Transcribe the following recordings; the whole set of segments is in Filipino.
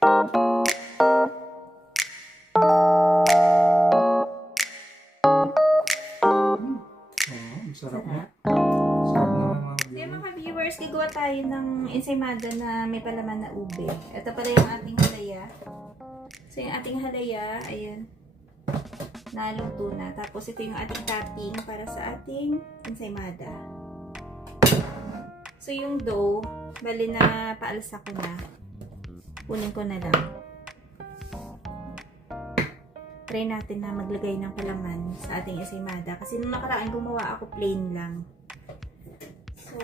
Sarap na. Sarap na mga viewers, gagawa tayo ng ensaymada na may palaman na ube. Ito pala yung ating halaya. So yung ating halaya, ayan, naluto na. Tapos ito yung ating topping para sa ating ensaymada. So yung dough, bali na paalsa ko na. Kunin ko na lang. Try natin na maglagay ng palaman sa ating ensaymada. Kasi nung nakaraan gumawa ako plain lang. So,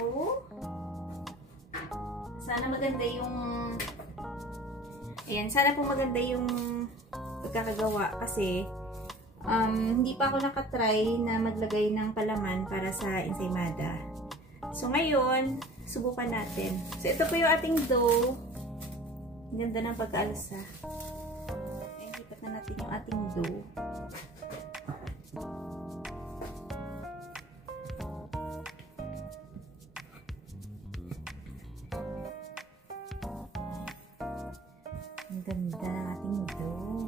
sana maganda yung, ayan, sana po maganda yung pagkakagawa kasi hindi pa ako nakatry na maglagay ng palaman para sa ensaymada. So, ngayon, subukan natin. So, ito po yung ating dough. Ganda ng pagkaalsa. Lipat na natin yung ating dough. Ang ganda ng ating dough.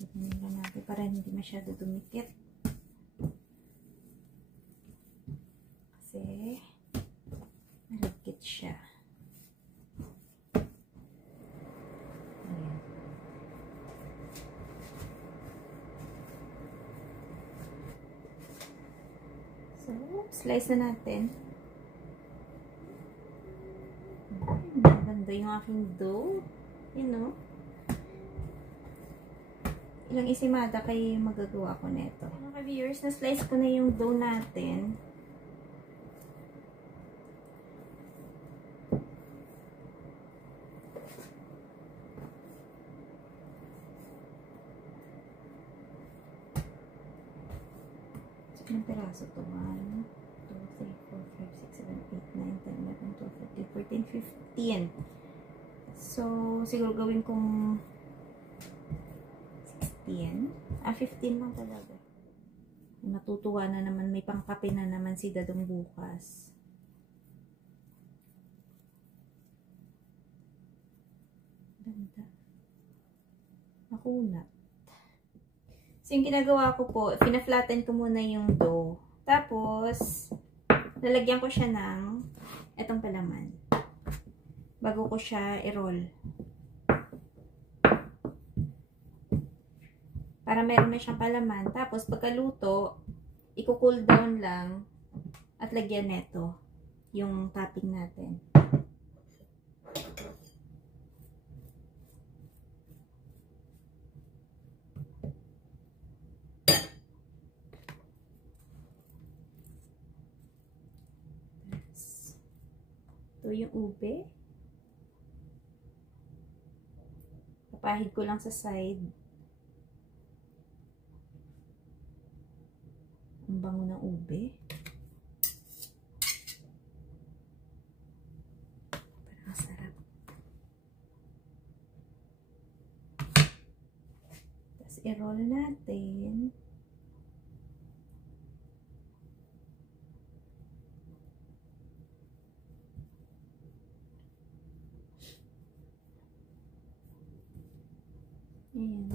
Lipat natin para hindi masyado dumikit. Kasi malagkit siya. Ayan. So, slice na natin. Maganda yung aking dough. You know. Ilang ensaymada kayo magagawa ko nito. Mga viewers, na-slice ko na yung dough natin. Ilang piraso to? 1, 2, 3, 4, 5, 6, 7, 8, 9, 10, 11, 12, 13, 14, 15. So, siguro gawin kong 16. 15 lang talaga. Natutuwa na naman. May pangkape na naman si Dadong bukas. Ganda. Makunat. So, yung ginagawa ko po, pina-flatten ko muna yung dough. Tapos, lalagyan ko siya ng etong palaman. Bago ko siya i-roll. Para meron na siyang palaman. Tapos, pagkaluto, i-cool down lang at lagyan neto yung topping natin. Ito yung ube. Papahid ko lang sa side. Ang bango ng ube. Parang sarap. Tapos i-roll natin. Ayan.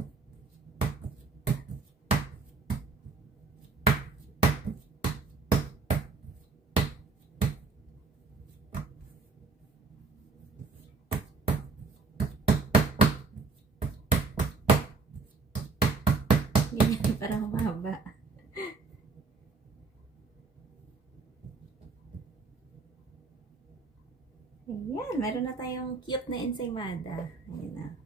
Yan, parang mahaba. Ayan, meron na tayong cute na ensaymada. Ayan na.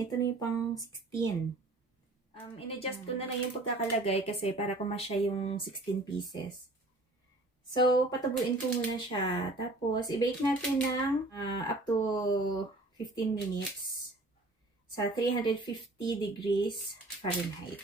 ito na yung pang 16. In-adjust ko na lang yung pagkakalagay kasi para kumasya yung 16 pieces. So, patubuin ko muna siya. Tapos, i-bake natin ng up to 15 minutes sa 350 degrees Fahrenheit.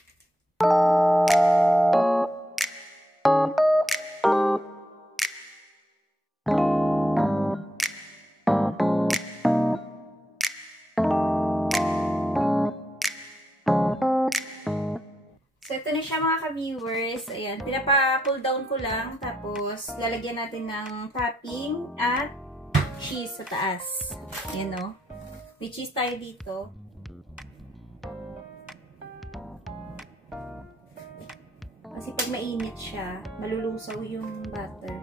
So, ito na siya mga ka-viewers. Ayan, pinapa-cool down ko lang. Tapos, lalagyan natin ng topping at cheese sa taas. Ayan o. May cheese tayo dito. Kasi pag mainit siya, malulusaw yung butter.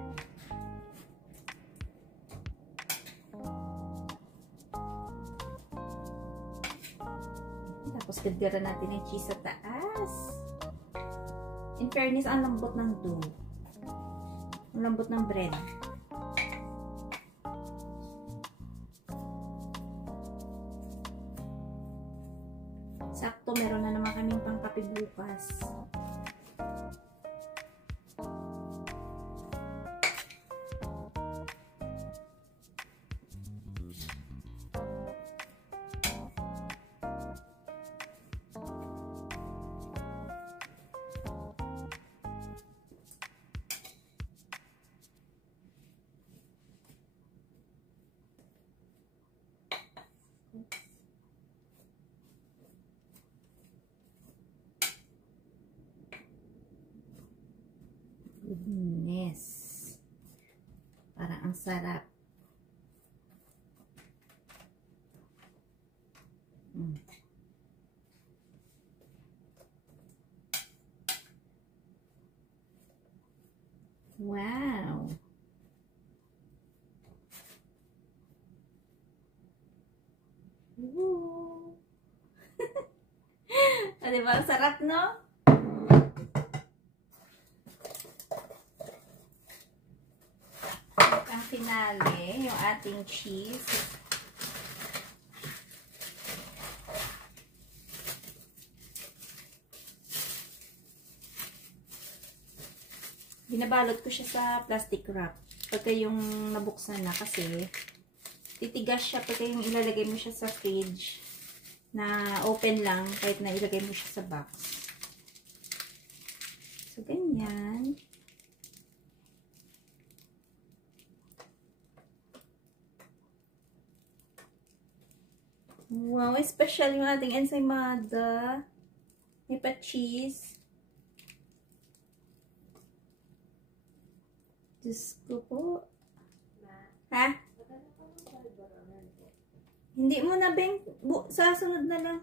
Tapos, gagdaran natin yung cheese sa taas. In fairness, ang lambot ng dough. Ang lambot ng bread. Sakto, meron na naman kaming pangkape bukas. Goodness. Parang ang sarap. Wow. Woo. Diba? Ang sarap, no? Ang finale, yung ating cheese. Binabalot ko siya sa plastic wrap. Pagka yung nabuksan na kasi titigas siya pagka yung ilalagay mo siya sa fridge na open lang kahit na ilagay mo siya sa box. So, ganyan. Wow, special yung ating ensaymada. May pa cheese. Diyos ko po. Ha? Hindi mo na, Beng. Sa sunod na lang.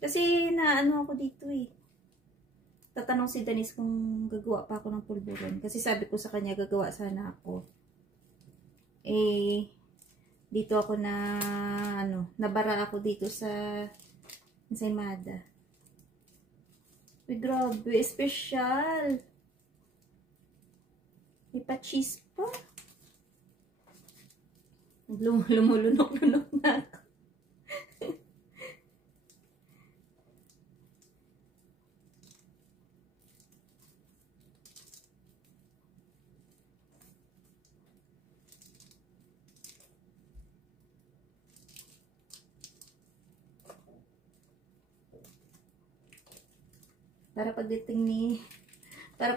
Kasi naano ako dito eh. Tatanong si Danis kung gagawa pa ako ng pulburon. Kasi sabi ko sa kanya gagawa sana ako. Eh, dito ako na, nabara ako dito sa ensaymada. Uy, grabe. Special. May pa-cheese pa. Lumulunok-lunok na ako. Para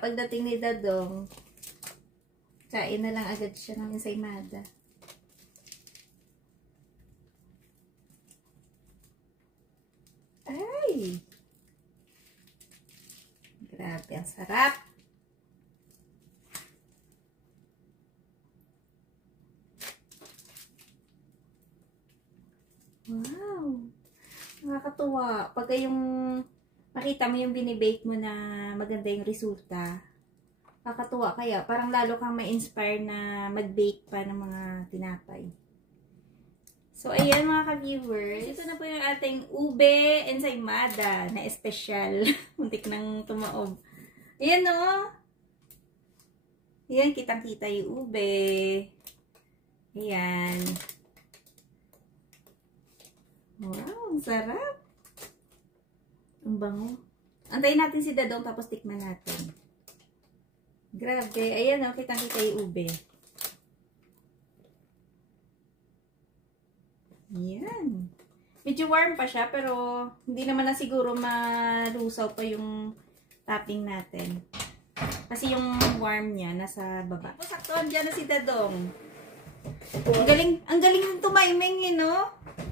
pagdating ni Dadong, kain na lang agad siya ng ensaymada. Ay! Grabe, ang sarap! Wow! Nakakatuwa. Pagka yung makita mo yung binibake mo na maganda yung resulta, nakakatuwa kaya. Parang lalo kang ma-inspire na mag-bake pa ng mga tinapay. So, ayan mga ka-viewers. Ito na po yung ating ube ensaymada na espesyal. Muntik nang tumaob. Ayan o. Ayan, kitang-kita yung ube. Ayan. Wow. Ang sarap. Ang bango. Antayin natin si Dadong tapos tikman natin. Grabe. Ayan o, kitang-kita yung ube. Ayan. Medyo warm pa siya pero hindi naman na siguro malusaw pa yung topping natin. Kasi yung warm niya nasa baba. Sakto, andyan na si Dadong. Ang galing ng tumaiming, no?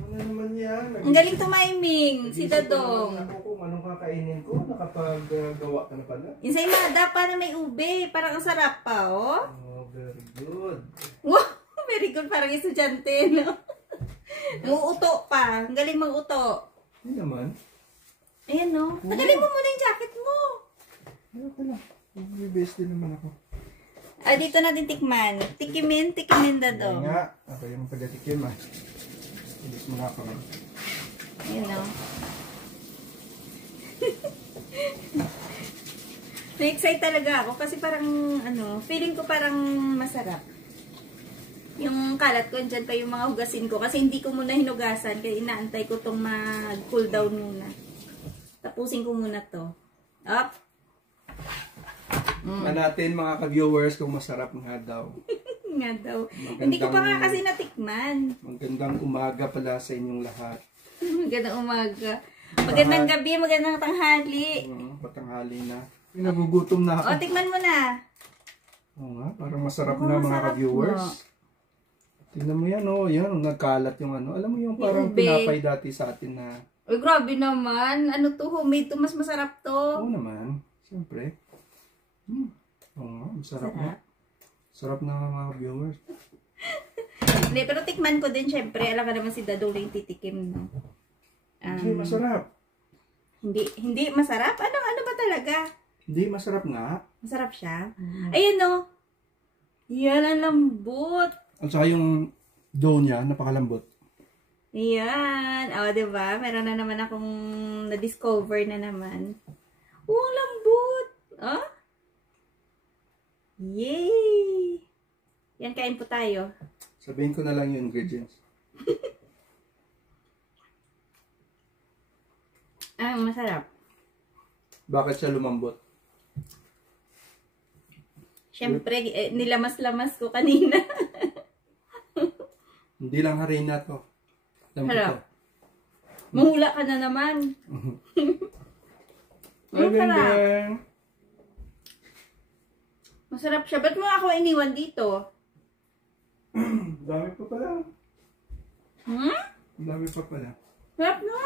Ano naman yan? Ang galing tumaiming, si Dadong. Ako kung anong kakainin ko, nakapag-gawa ka na pala. Ensaymada pa na may ube. Parang ang sarap pa, oh. Oh, very good. Wow, very good. Parang estudyante, no? Nanguuto pa. Ang galing mag-uto. Hindi naman. Ayan, no? Tagalin mo muna yung jacket mo. Ano pala? May best din naman ako. Ah, dito natin tikman. Tikimin, Dadong. Hindi nga. Ako yung pagkatikim ah. Ilit mo na ako. Ayan, no? Na-excite talaga ako kasi parang, feeling ko parang masarap. Yung kalat ko, dyan pa yung mga hugasin ko. Kasi hindi ko muna hinugasan. Kaya inaantay ko itong mag-cool down muna. Tapusin ko muna to. Up. Natin mga ka-viewers kung masarap nga daw. Nga daw. Hindi ko pa nga kasi natikman. Magandang umaga pala sa inyong lahat. Magandang umaga. Magandang gabi, magandang tanghali. Patanghali na. Nagugutom na ako. O, tikman mo na. Oo nga, parang masarap na mga ka-viewers. Tingnan mo yan, oh. Yan, nagkalat yung ano. Alam mo yung parang pinapay dati sa atin na... Uy, grabe naman. Ano to, homemade to. Mas masarap to. Oo naman. Siyempre. Oo nga, masarap na. Sarap na mga viewers. Hindi, pero tikman ko din, syempre. Alam ka naman si Dadong yung titikim, no? Hindi, masarap. Hindi masarap? Ano ba talaga? Hindi, masarap nga. Masarap siya? Ayan, no? Yan, ang lambot. At saka yung dough niya, napakalambot. Ayan. O, diba? Meron na naman akong na-discover na naman. Oh, ang lambot. Oh? Yay! Yan, kain po tayo. Sabihin ko na lang yung ingredients. Masarap. Bakit siya lumambot? Siyempre, nilamas-lamas ko kanina. Hindi lang harina to. Harap. Mahula ka na naman. Masarap. Masarap siya. Ba't mo ako iniwan dito? Dami pa pala. Dami pa pala. Sarap na.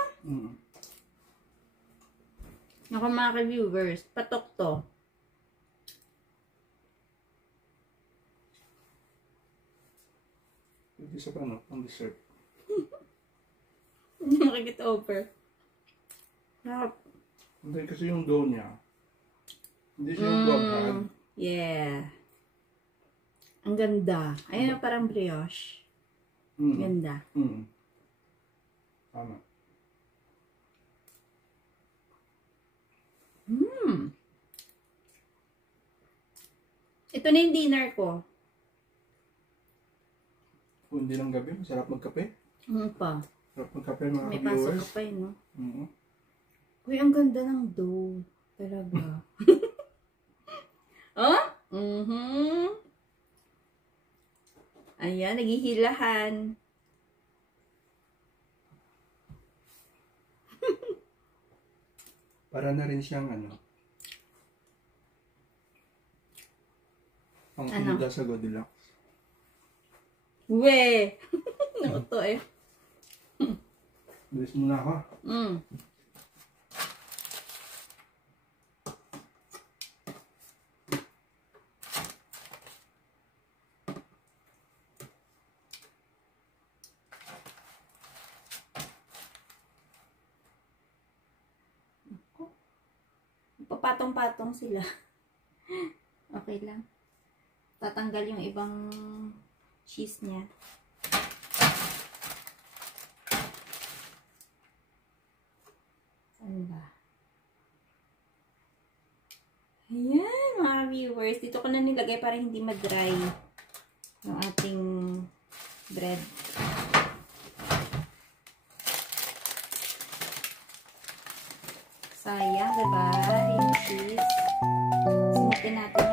Ako mga ka-viewers, patok to. Hindi sa ano, pang dessert. Makikit over. Sarap. Hindi kasi yung dough niya. Hindi siya yung buwaghan. Yeah. Ang ganda. Ayun, parang brioche. Ganda. Tama. Ito na yung dinner ko. Kung hindi lang gabi, masarap magkape. Pa. Sarap magkape mga May viewers. pasok ka pa yun, no? Uy, ang ganda ng dough. Talaga. Oh? Ayan, naghihilahan. Para na rin siyang pang tunda sa Goldilocks. We! Nakuto eh. Bilis muna ako. Papatong-patong sila. Okay lang. Tatanggal yung ibang cheese niya. Saan ba? Ayan, mga viewers. Dito ko na nilagay para hindi mag-dry yung ating bread. Sayang, diba? Yung cheese. Simutin natin